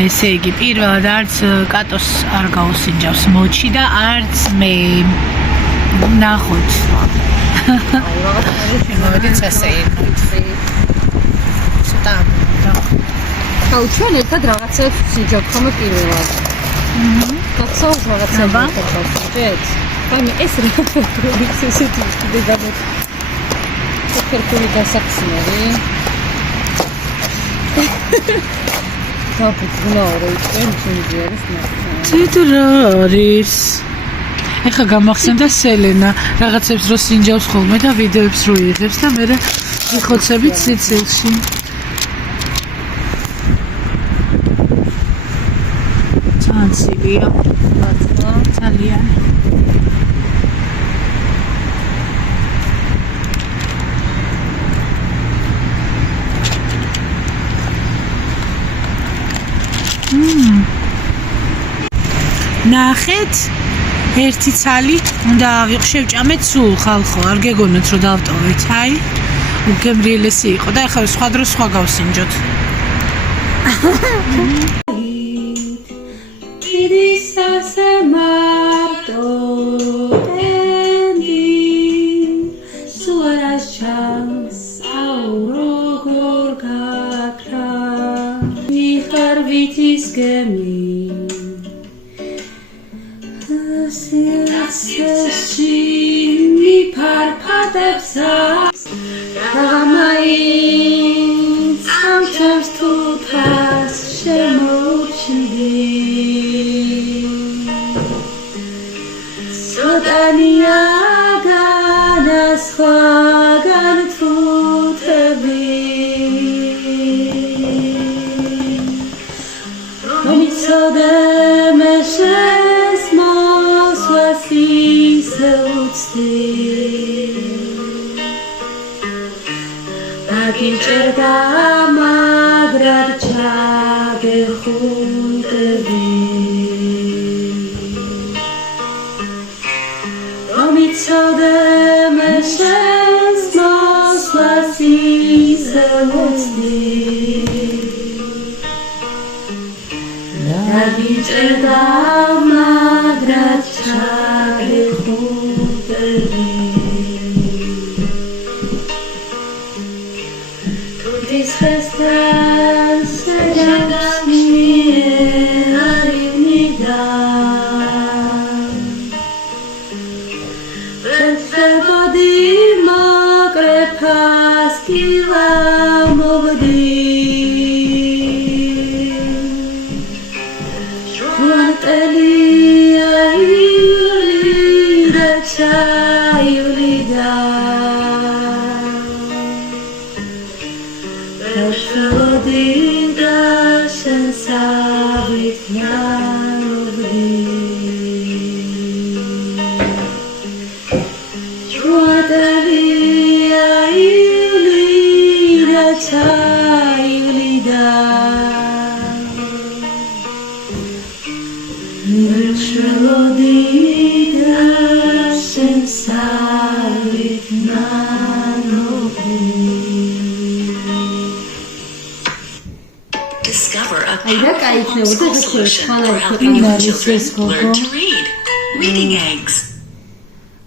ესე იგი, პირველად არც კატოს არ გაუსინჯავს მოჩი და არც მე ნახოთ. მოვიდით სასეირნოთ. ცოტა აუ ჩვენ ერთად რაღაცებს ვსინჯობთ ხოლმე პირველად. გახსოვს რაღაცები ხერხავს. ვაიმე ეს რა ფერფული ესეთი კიდე გამოთ. ფერფული გასახსნელი. დაფუძნაო ჩვენ არის ნახე. ციტრო არის. ეხა გამახსენდა სელენა რაღაცებს რო სინჯავს ხოლმე და ვიდეოებს რო იღებს და მე ვიხოცებით სიცილში. ცანცივია. ძალიან. ნახეთ ერთი ცალი უნდა შევჭამეთ სულ ხალხო არ გეგონოთ რომ დავტოვეთ აი უგემრიელესი იყო და ახლა სხვა დროს სხვა გავსინჯოთ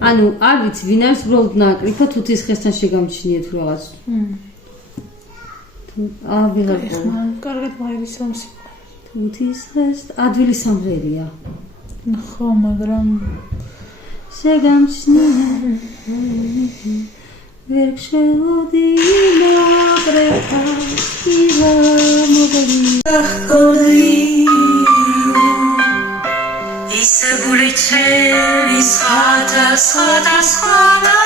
ანუ არ ვიცი ვინ არის უბრალოდ ნაკრიფა თუთის ხესთან შეგამჩნიეთ რაღაც ვიღარ კარგად მაირის სამსი თუთის ხეს ადვილი სამღერია ხო მაგრამ შეგამჩნიეთ ვერ შევოდი ნაკრიფა დილა მოგდი Isabule çeli sata sata sata